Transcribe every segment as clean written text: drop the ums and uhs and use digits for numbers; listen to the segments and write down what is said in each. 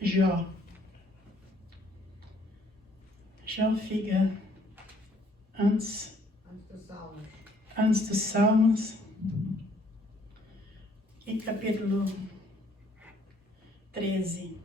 Jó. Jó fica antes dos Salmos. E capítulo 13.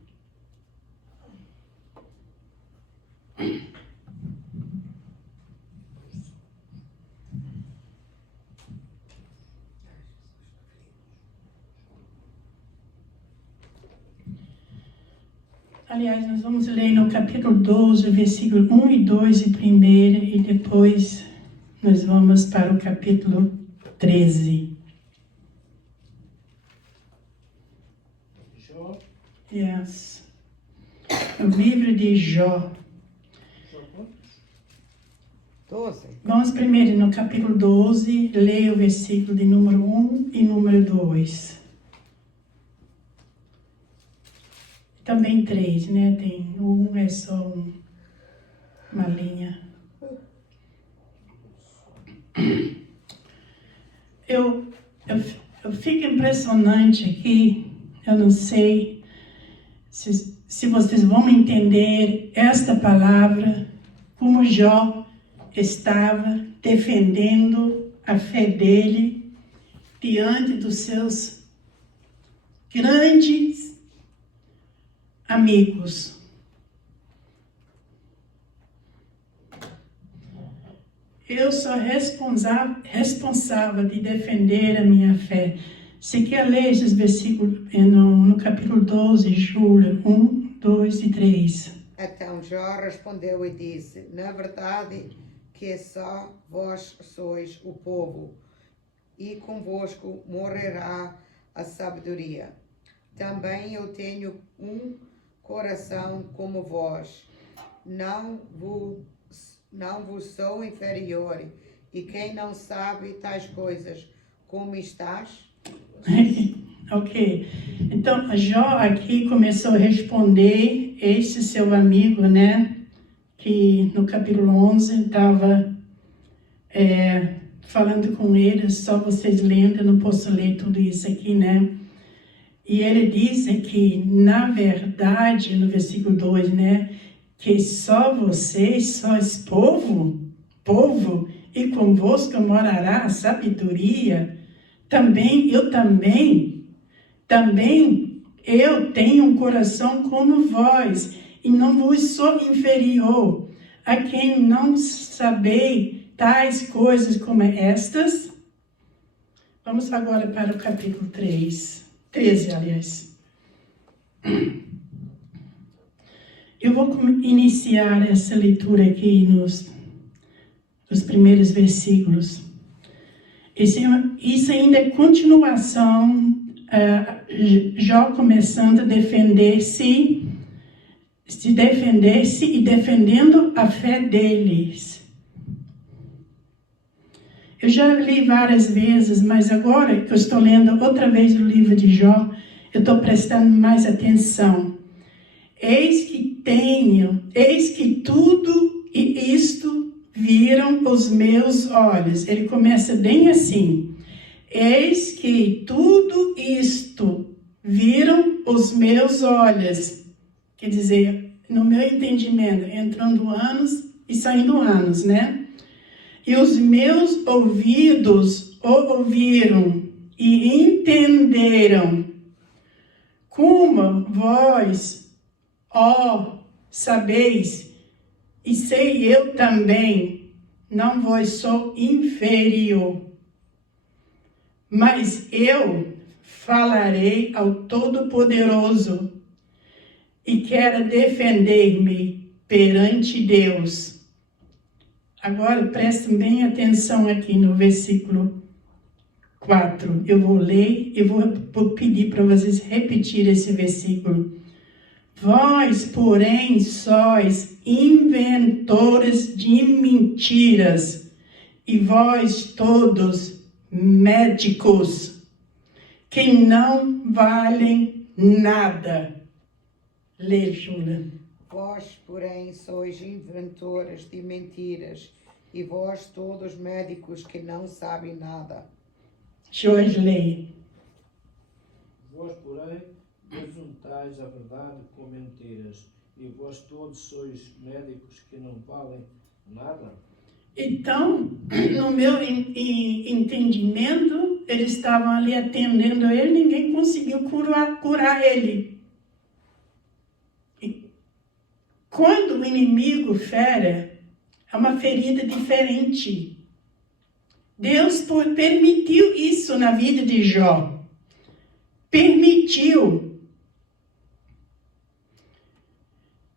Aliás, nós vamos ler no capítulo 12, versículo 1 e 2 de primeira, e depois nós vamos para o capítulo 13. Jó. Yes. O livro de Jó. 12. Vamos primeiro no capítulo 12, leia o versículo de número 1 e número 2. Também 3, né? Tem, o 1 é só uma linha. Eu fico impressionante aqui, eu não sei se vocês vão entender esta palavra, como Jó estava defendendo a fé dele diante dos seus grandes amigos. Eu sou responsável de defender a minha fé. Você quer ler esses versículos no capítulo 12, Júlia, 1, 2 e 3. Então Jó respondeu e disse: Na verdade que só vós sois o povo, e convosco morrerá a sabedoria. Também eu tenho um coração como vós, não vos sou inferior, e quem não sabe tais coisas, como estás? Ok, então Jó aqui começou a responder esse seu amigo, né, que no capítulo 11 estava falando com ele, só vocês lendo, eu não posso ler tudo isso aqui, né. E ele diz que, na verdade, no versículo 2, né, que só vocês sois povo, e convosco morará a sabedoria. Eu tenho um coração como vós, e não vos sou inferior. A quem não sabei tais coisas como estas. Vamos agora para o capítulo 13, aliás. Eu vou iniciar essa leitura aqui nos primeiros versículos. Isso ainda é continuação, Jó começando a defender-se e defendendo a fé deles. Eu já li várias vezes, mas agora que eu estou lendo outra vez o livro de Jó, eu estou prestando mais atenção. Eis que tudo isto viram os meus olhos. Ele começa bem assim. Eis que tudo isto viram os meus olhos. Quer dizer, no meu entendimento, entrando anos e saindo anos, né? E os meus ouvidos o ouviram e entenderam. Como vós, ó, sabeis, e sei eu também, não vos sou inferior. Mas eu falarei ao Todo-Poderoso e quero defender-me perante Deus. Agora prestem bem atenção aqui no versículo 4. Eu vou ler e vou pedir para vocês repetirem esse versículo. Vós, porém, sois inventores de mentiras, e vós todos médicos, que não valem nada. Lê, Júlia. Vós, porém, sois inventores de mentiras, e vós todos médicos que não sabem nada. Jorge, lê. Vós, porém, ajuntais a verdade com mentiras, e vós todos sois médicos que não valem nada? Então, no meu entendimento, eles estavam ali atendendo ele, ninguém conseguiu curar ele. E quando o inimigo fere, é uma ferida diferente. Deus permitiu isso na vida de Jó. Permitiu.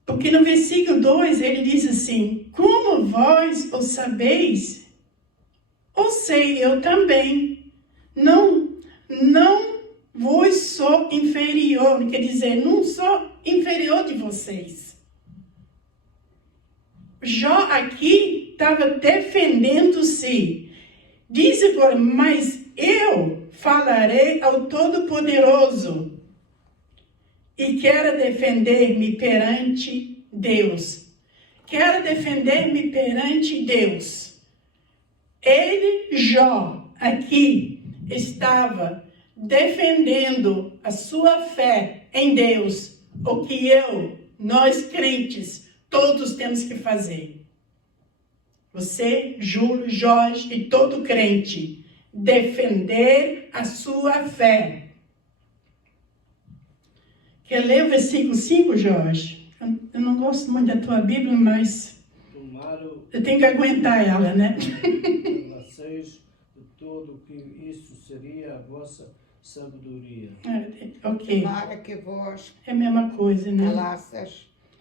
Porque no versículo 2 ele diz assim: como vós o sabeis, o sei eu também. Não vos sou inferior, quer dizer, não sou inferior de vocês. Jó aqui estava defendendo-se. Diz agora, mas eu falarei ao Todo-Poderoso e quero defender-me perante Deus. Quero defender-me perante Deus. Ele, Jó, aqui estava defendendo a sua fé em Deus, o que nós crentes, todos temos que fazer. Você, Júlio, Jorge e todo crente, defender a sua fé. Quer ler o versículo 5, Jorge? Eu não gosto muito da tua Bíblia, mas eu tenho que aguentar ela, né? Vocês de todo que isso seria a vossa sabedoria. Ok. Para que vós É a mesma coisa, né?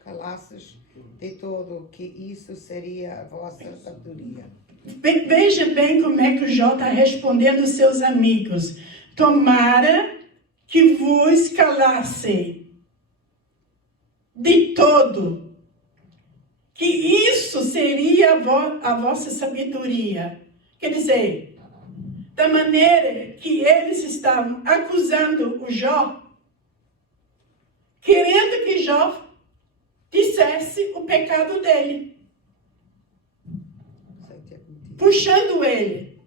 calasses de todo que isso seria a vossa sabedoria. Veja bem como é que o Jó está respondendo aos seus amigos. Tomara que vos calasse de todo, que isso seria a vossa sabedoria. Quer dizer, da maneira que eles estavam acusando o Jó, querendo que Jó dissesse o pecado dele, puxando ele.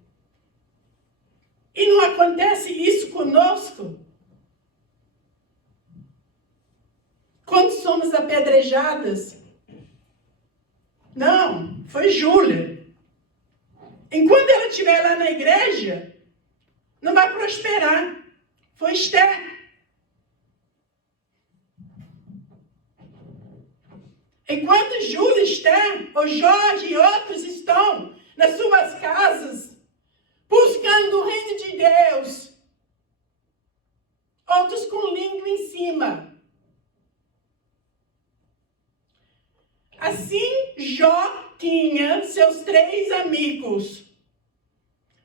E não acontece isso conosco? Quando somos apedrejadas? Não, foi Júlia. Enquanto ela estiver lá na igreja, não vai prosperar. Foi Esther. Enquanto Júlia, Esther, o Jorge e outros estão nas suas casas, buscando o reino de Deus, outros com língua em cima. Assim, Jó tinha seus 3 amigos,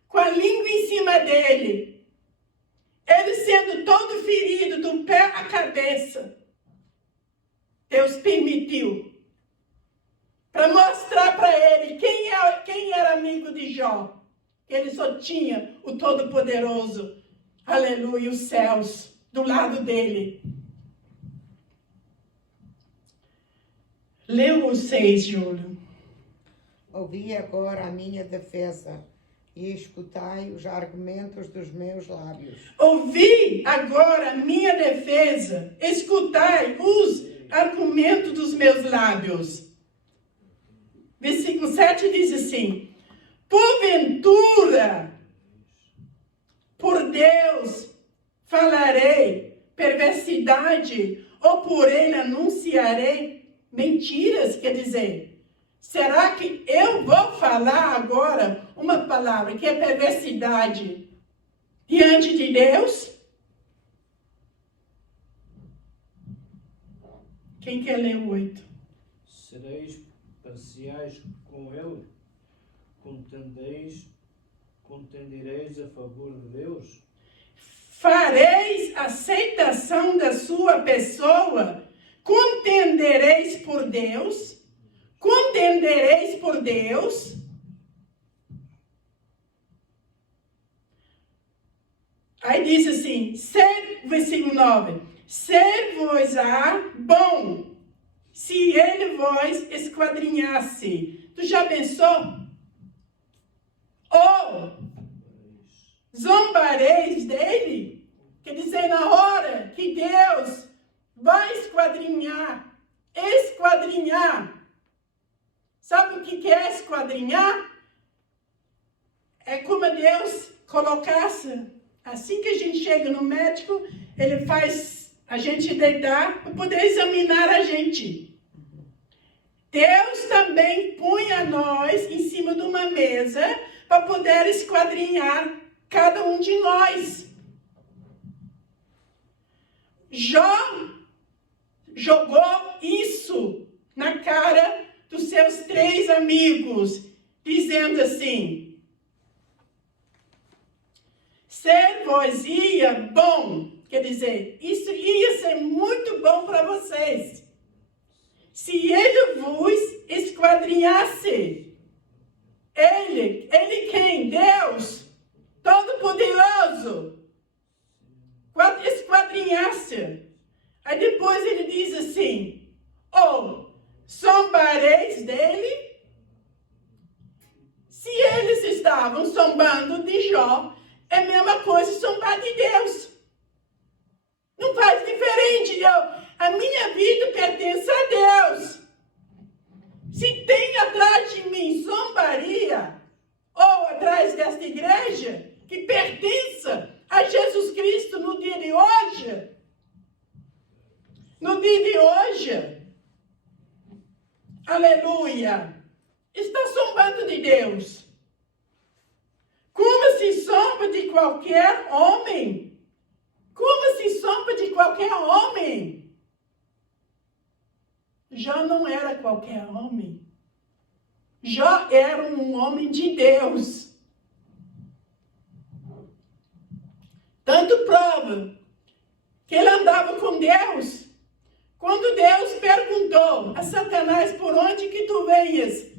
com a língua em cima dele, ele sendo todo ferido do pé à cabeça. Deus permitiu, para mostrar para ele quem era amigo de Jó. Ele só tinha o Todo-Poderoso, aleluia, os céus, do lado dele. Leu o 6, Júlio. Ouvi agora a minha defesa e escutai os argumentos dos meus lábios. Ouvi agora a minha defesa, escutai os argumentos dos meus lábios. Versículo 7 diz assim: porventura, por Deus falarei perversidade, ou por ele anunciarei mentiras? Quer dizer, será que eu vou falar agora uma palavra que é perversidade diante de Deus? Quem quer ler o 8? Sereis parciais com ele? Contendereis a favor de Deus? Fareis aceitação da sua pessoa? Contendereis por Deus? Contendereis por Deus? Aí diz assim, versículo 9, ser-vos-á bom, se ele vos esquadrinhasse. Tu já pensou? Ou zombareis dele? Quer dizer, na hora que Deus vai esquadrinhar. Sabe o que é esquadrinhar? É como Deus colocasse, assim que a gente chega no médico, ele faz a gente deitar para poder examinar a gente. Deus também punha nós em cima de uma mesa para poder esquadrinhar cada um de nós. Jó jogou isso na cara dos seus 3 amigos, dizendo assim: ser-vos ia bom, quer dizer, isso ia ser muito bom para vocês, se ele vos esquadrinhasse. Ele quem? Deus, Todo-Poderoso, esquadrinhasse. Aí depois ele diz assim: zombareis dele? Se eles estavam zombando de Jó, é a mesma coisa zombar de Deus. Não faz diferente. A minha vida pertence a Deus. Se tem atrás de mim zombaria, ou atrás desta igreja, que pertença a Jesus Cristo no dia de hoje, aleluia, está zombando de Deus. Como se zomba de qualquer homem? Jó não era qualquer homem. Jó era um homem de Deus. Tanto prova que ele andava com Deus. Quando Deus perguntou a Satanás: por onde que tu venhas?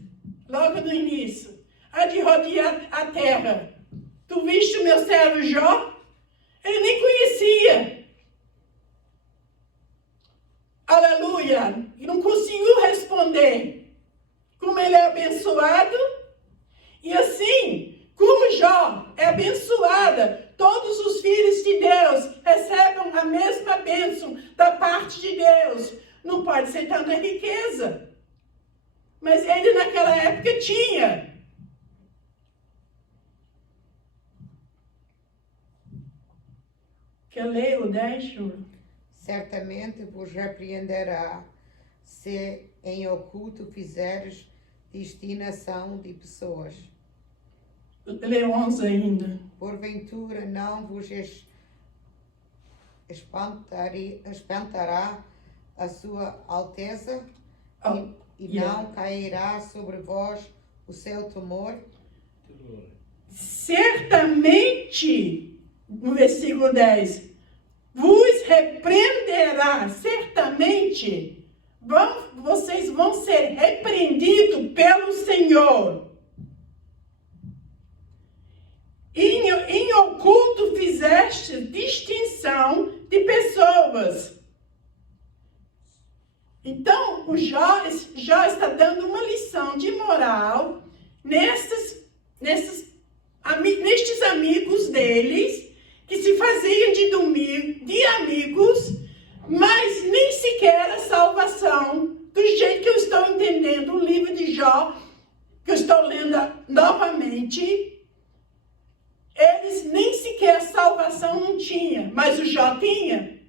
Logo no início, a de rodear a terra. Tu viste o meu servo Jó? Ele nem conhecia. Aleluia. E não conseguiu responder. Como ele é abençoado. E assim, como Jó é abençoada, todos os filhos de Deus recebem a mesma bênção da parte de Deus. Não pode ser tanta riqueza. Mas ele naquela época tinha. Quer ler o 10, Júlio? Certamente vos repreenderá, se em oculto fizeres destinação de pessoas. Lê 11 ainda. Porventura não vos espantará a sua alteza, e não cairá sobre vós o seu temor? Certamente, no versículo 10, vos repreenderá, certamente, vocês vão ser repreendidos pelo Senhor. Em oculto fizeste distinção de pessoas. Então, o Jó está dando uma lição de moral nestes amigos deles, que se faziam de amigos, mas nem sequer a salvação, do jeito que eu estou entendendo o livro de Jó, que eu estou lendo novamente, eles nem sequer salvação não tinham, mas o Jó tinha.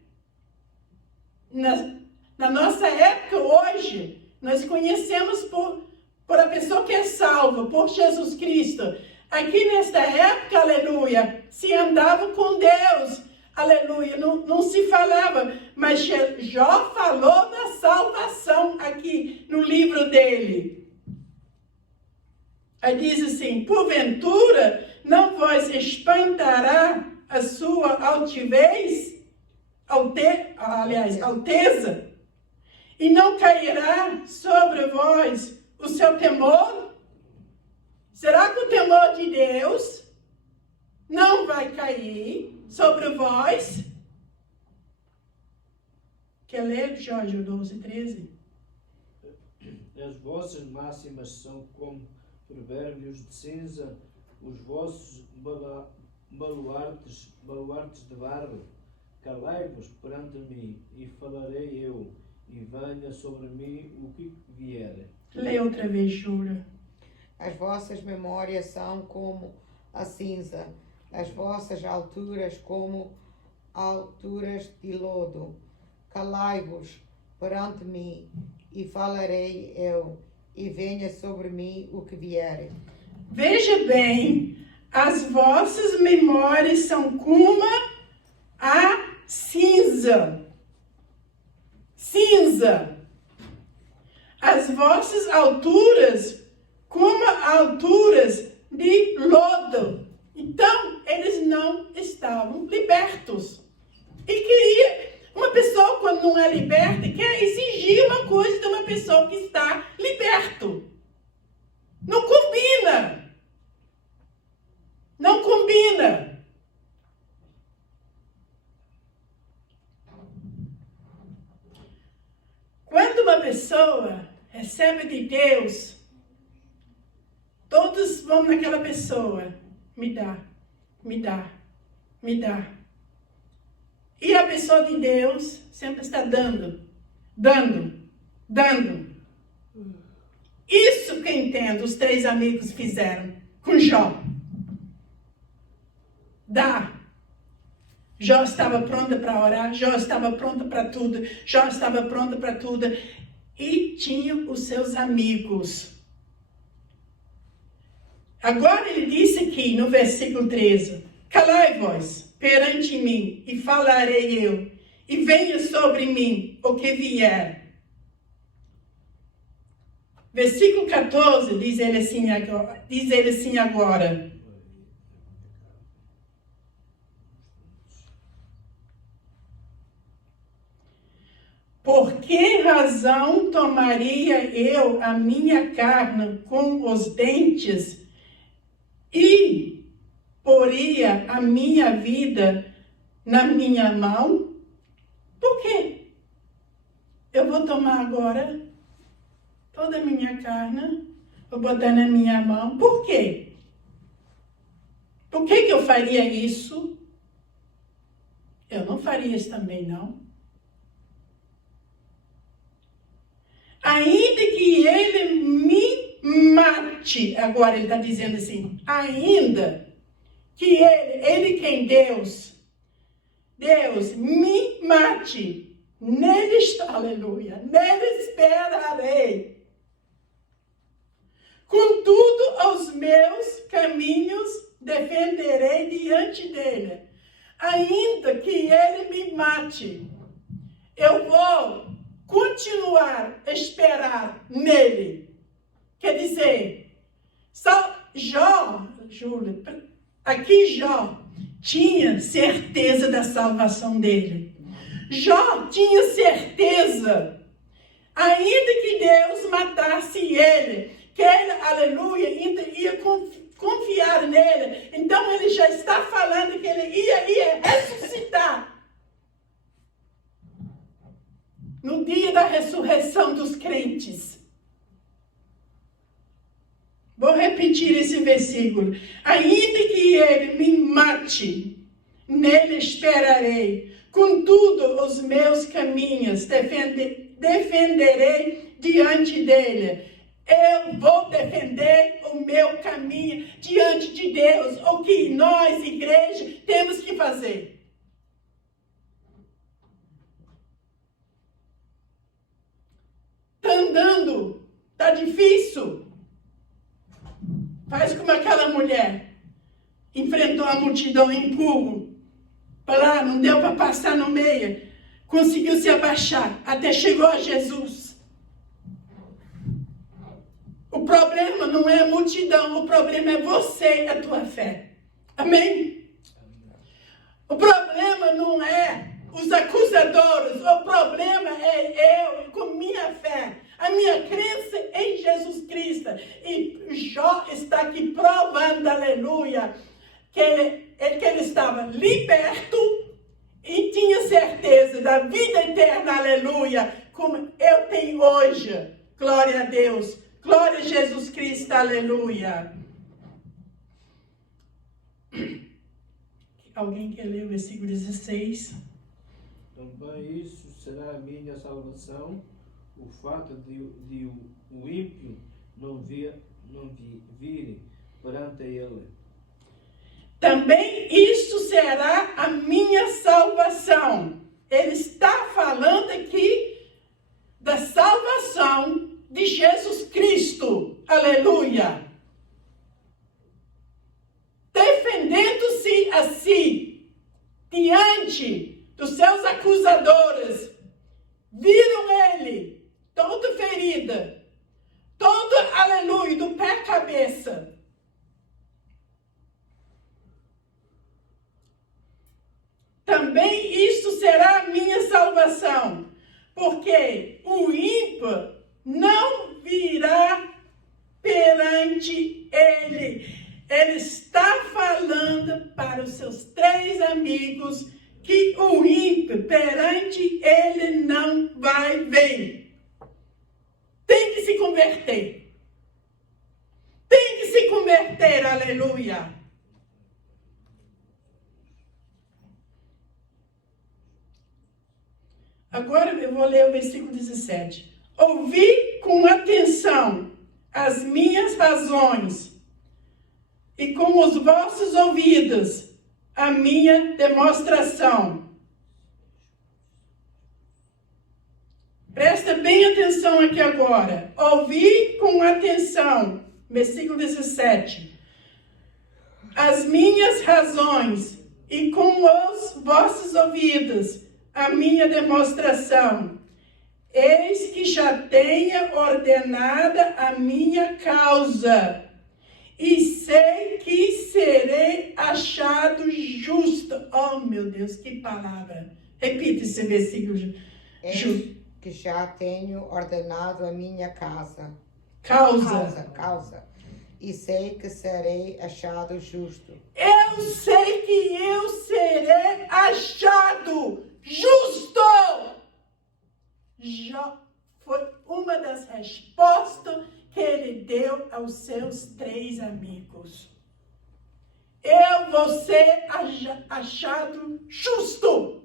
Na nossa época, hoje, nós conhecemos por a pessoa que é salva, por Jesus Cristo. Aqui nesta época, aleluia, se andava com Deus, aleluia, não se falava, mas Jó falou da salvação aqui no livro dele. Aí diz assim: porventura não vos espantará a sua altivez, alteza, e não cairá sobre vós o seu temor? Será que o temor de Deus não vai cair sobre vós? Quer ler, Jorge, 12, 13? As vossas máximas são como provérbios de cinza, os vossos baluartes de barro calai-vos perante mim, e falarei eu, e venha sobre mim o que vier. Lê outra vez, Júlia. As vossas memórias são como a cinza, as vossas alturas como alturas de lodo. Calai-vos perante mim, e falarei eu, e venha sobre mim o que vier. Veja bem, as vossas memórias são como a cinza. Cinza. As vossas alturas como alturas de lodo. Então, eles não estavam libertos. E queria, uma pessoa quando não é liberta, quer exigir uma coisa de uma pessoa que está liberto. Não combina. Não combina. Quando uma pessoa recebe de Deus, todos vão naquela pessoa. Me dá, me dá, me dá. E a pessoa de Deus sempre está dando, dando, dando. Isso que eu entendo, os 3 amigos fizeram com Jó. Dá. Jó estava pronta para orar, Jó estava pronta para tudo, Jó estava pronta para tudo. E tinha os seus amigos. Agora ele disse aqui no versículo 13: calai-vos perante mim, e falarei eu, e venha sobre mim o que vier. Versículo 14 diz ele assim agora. Por que razão tomaria eu a minha carne com os dentes e poria a minha vida na minha mão? Por quê? Eu vou tomar agora toda a minha carne, vou botar na minha mão. Por quê? Por que eu faria isso? Eu não faria isso também, não. Ainda que ele me mate, agora ele está dizendo assim, ainda que ele quem Deus me mate, nele, aleluia, nele esperarei. Contudo, os meus caminhos defenderei diante dele. Ainda que ele me mate, eu vou continuar a esperar nele. Quer dizer, Jó, Júlia, aqui Jó tinha certeza da salvação dele. Jó tinha certeza, ainda que Deus matasse ele, que ele, aleluia, ainda ia confiar nele. Então ele já está falando que ele ia ressuscitar. No dia da ressurreição dos crentes. Vou repetir esse versículo. Ainda que ele me mate, nele esperarei. Contudo, os meus caminhos defenderei diante dele. Eu vou defender o meu caminho diante de Deus. O que nós, igreja, temos que fazer? Está andando, está difícil. Faz como aquela mulher. Enfrentou a multidão em pulo. Para lá, não deu para passar no meio. Conseguiu se abaixar, até chegou a Jesus. O problema não é a multidão, o problema é você e a tua fé. Amém? O problema não é os acusadores, o problema é eu com minha fé, a minha crença em Jesus Cristo. E Jó está aqui provando, aleluia, que ele estava liberto e tinha certeza da vida eterna, aleluia, como eu tenho hoje. Glória a Deus, glória a Jesus Cristo, aleluia. Alguém quer ler o versículo 16? Também isso será a minha salvação, o fato de o ímpio não vir perante ele. Também isto será a minha salvação. Ele está falando aqui da salvação de Jesus Cristo. Aleluia! Defendendo-se a si diante dos seus acusadores. Viram ele todo ferido, todo, aleluia, do pé à cabeça. Também isto será a minha salvação, porque o ímpio não virá perante ele. Ele está falando para os seus 3 amigos que o ímpio perante ele não vai vir. Tem que se converter. Tem que se converter, aleluia. Agora eu vou ler o versículo 17. Ouvi com atenção as minhas razões e com os vossos ouvidos a minha demonstração. Presta bem atenção aqui agora. Ouvi com atenção, versículo 17. As minhas razões e com os vossos ouvidos a minha demonstração. Eis que já tenha ordenada a minha causa, e sei que serei achado justo. Oh, meu Deus, que palavra. Repita esse versículo. Eis que já tenho ordenado a minha causa. E sei que serei achado justo. Eu sei que eu serei achado justo. Já foi uma das respostas que ele deu aos seus 3 amigos. Eu vou ser achado justo.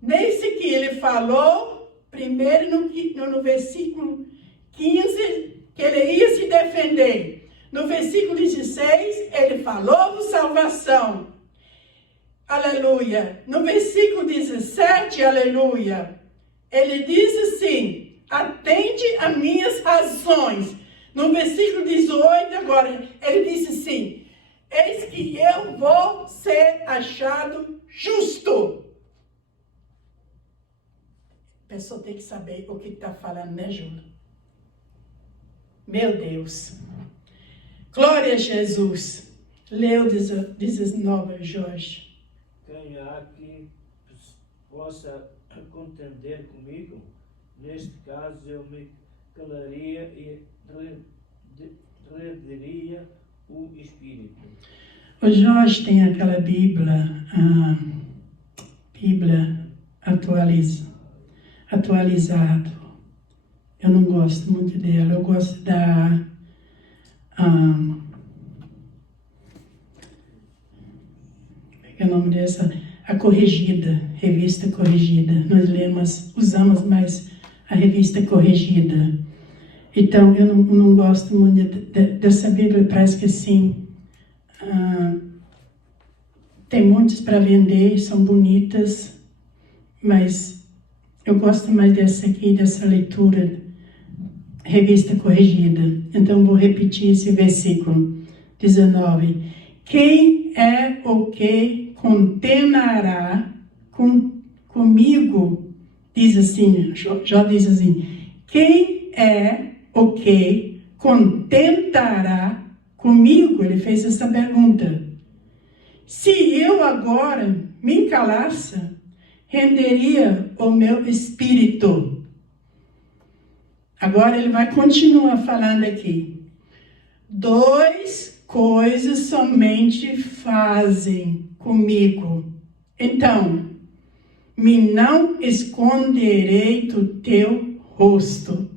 Nesse que ele falou, primeiro no versículo 15, que ele ia se defender. No versículo 16, ele falou de salvação. Aleluia. No versículo 17, aleluia, ele diz assim: atende a minhas razões. No versículo 18 agora, ele diz assim: eis que eu vou ser achado justo. A pessoa tem que saber o que está falando, né, Júlia? Meu Deus. Glória a Jesus. Leu 19, Jorge. Quem há que possa contender comigo? Neste caso, eu me calaria e renderia o Espírito. O Jorge tem aquela Bíblia atualizada. Eu não gosto muito dela. Eu gosto da como é o nome dessa? A Corrigida, Revista Corrigida. Nós usamos mais a Revista Corrigida. Então, eu não gosto muito dessa Bíblia. Parece que assim, tem muitas para vender, são bonitas, mas eu gosto mais dessa aqui, dessa leitura, Revista Corrigida. Então, vou repetir esse versículo 19. Quem é o que condenará comigo? Diz assim, Jó diz assim: quem é o que contentará comigo? Ele fez essa pergunta. Se eu agora me calasse, renderia o meu espírito. Agora ele vai continuar falando aqui. 2 coisas somente fazem comigo. Então, me não esconderei do teu rosto.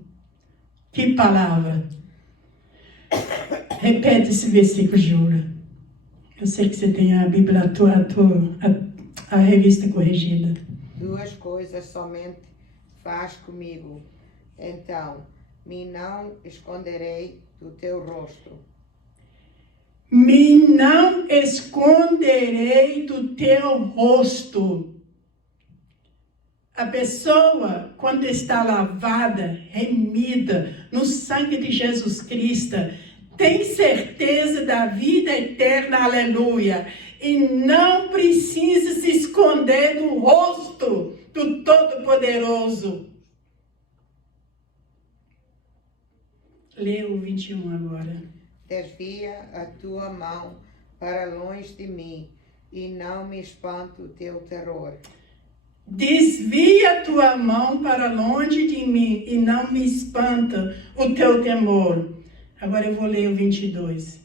Que palavra? Repete esse versículo, Júlia. Eu sei que você tem a Bíblia, a Revista Corrigida. duas coisas somente faz comigo. Então, me não esconderei do teu rosto. Me não esconderei do teu rosto. A pessoa, quando está lavada, remida no sangue de Jesus Cristo, tem certeza da vida eterna, aleluia. E não precisa se esconder do rosto do Todo-Poderoso. Lê o 21 agora. Desvia a tua mão para longe de mim, e não me espanta o teu terror. Desvia a tua mão para longe de mim e não me espanta o teu temor. Agora eu vou ler o 22.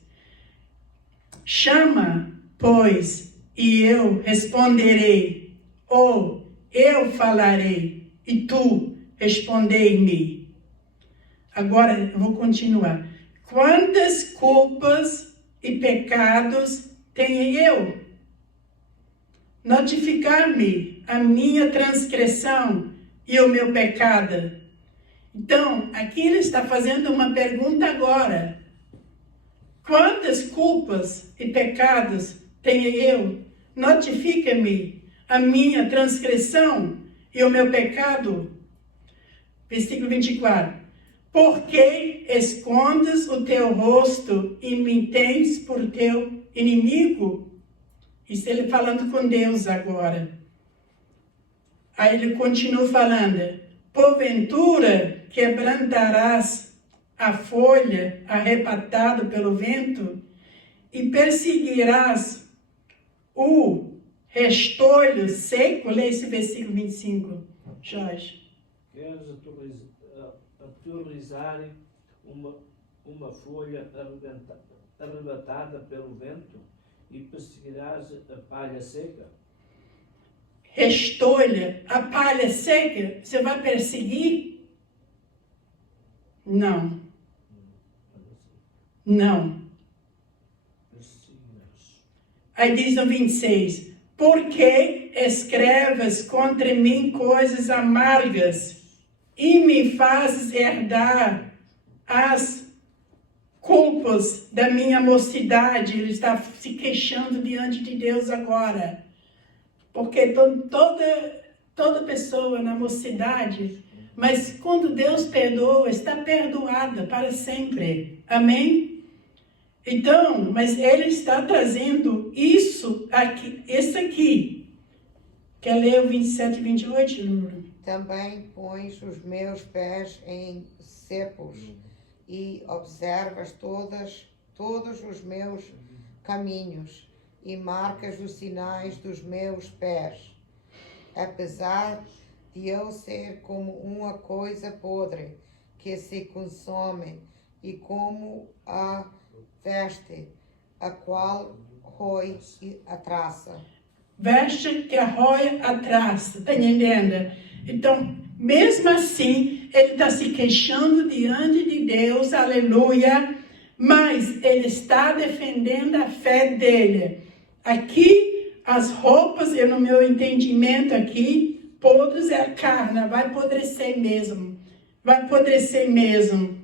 Chama, pois, e eu responderei, ou eu falarei, e tu respondei-me. Agora eu vou continuar. Quantas culpas e pecados tenho eu? Notificar-me a minha transgressão e o meu pecado. Então, aqui ele está fazendo uma pergunta agora. Quantas culpas e pecados tenho eu? Notifica-me a minha transgressão e o meu pecado. Versículo 24. Por que escondes o teu rosto e me tens por teu inimigo? Isso ele falando com Deus agora. Aí ele continua falando. Porventura quebrantarás a folha arrebatada pelo vento e perseguirás o restolho seco. Lê esse versículo 25, Jorge. Queres aterrorizar uma folha arrebatada pelo vento e perseguirás a palha seca? Restolha, a palha seca, você vai perseguir? Não. Não. Aí diz no 26, por que escreves contra mim coisas amargas e me fazes herdar as culpas da minha mocidade? Ele está se queixando diante de Deus agora. Porque toda pessoa na mocidade, mas quando Deus perdoa, está perdoada para sempre. Amém? Então, mas ele está trazendo isso aqui, esse aqui. Quer ler o 27 e 28, Lula? Também pões os meus pés em cepos e observas todos os meus caminhos e marcas os sinais dos meus pés. Apesar de eu ser como uma coisa podre que se consome e como a veste, a qual rói a traça. Veste que arrói a traça, tá entendendo? Então, mesmo assim, ele está se queixando diante de Deus, aleluia, mas ele está defendendo a fé dele. Aqui, as roupas, no meu entendimento aqui, podres é a carne, vai apodrecer mesmo. Vai apodrecer mesmo.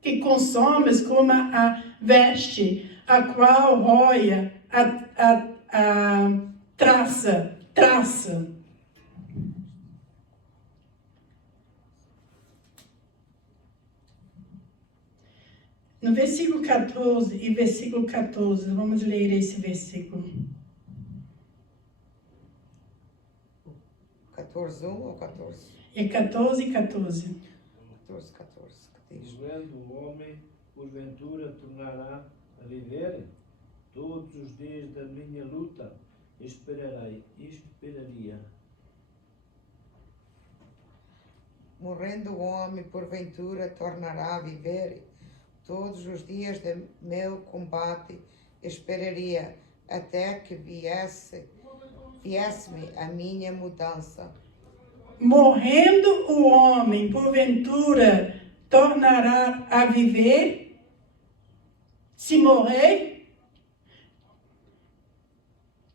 Que consomes como a veste, a qual rói a traça. No versículo 14 e versículo 14, vamos ler esse versículo. 14:1 ou 14? É 14 e 14. 14. Vivendo o homem, porventura tornará a viver? Todos os dias da minha luta esperaria. Morrendo o homem, porventura tornará a viver? Todos os dias de meu combate esperaria, até que viesse-me a minha mudança. Morrendo o homem, porventura, tornará a viver? Se morrer?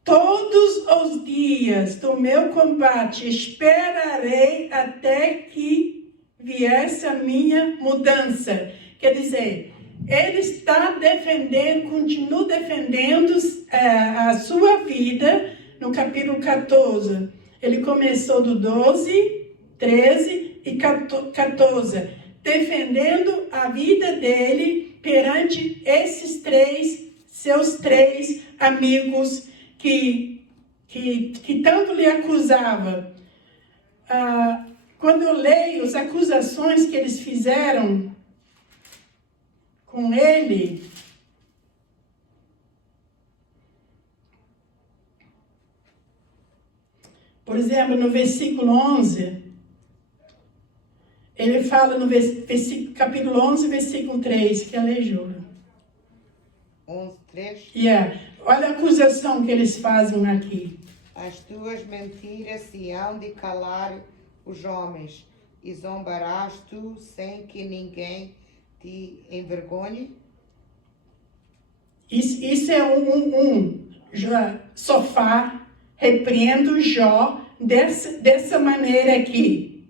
Todos os dias do meu combate esperarei até que viesse a minha mudança. Quer dizer, ele está defendendo, continua defendendo a sua vida no capítulo 14. Ele começou do 12, 13 e 14, defendendo a vida dele perante seus três amigos que tanto lhe acusava. Quando eu leio as acusações que eles fizeram com ele, por exemplo, no versículo 11, ele fala no capítulo 11, versículo 3, que ela é Júlia. 11, 3. Yeah. Olha a acusação que eles fazem aqui. As tuas mentiras se hão de calar os homens, e zombarás tu sem que ninguém te envergonhe? Isso é Sofá repreende Jó dessa maneira aqui.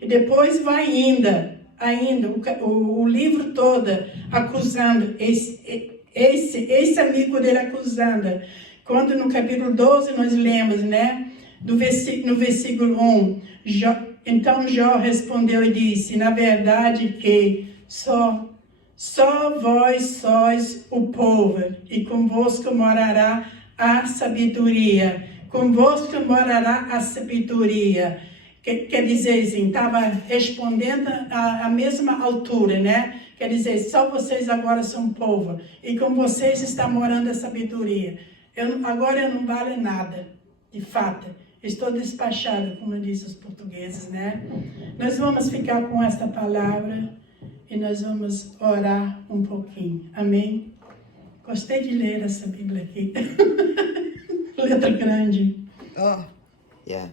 E depois vai ainda o livro todo acusando esse amigo dele acusando. Quando no capítulo 12 nós lemos, né? No versículo 1, então Jó respondeu e disse: na verdade que só vós sois o povo, e convosco morará a sabedoria. Convosco morará a sabedoria. Quer dizer assim, estava respondendo à mesma altura, né? Quer dizer, só vocês agora são povo, e com vocês está morando a sabedoria. Agora eu não vale nada, de fato. Estou despachado, como dizem os portugueses, né? Nós vamos ficar com esta palavra e nós vamos orar um pouquinho. Amém? Gostei de ler essa Bíblia aqui. Letra grande. Oh, yeah.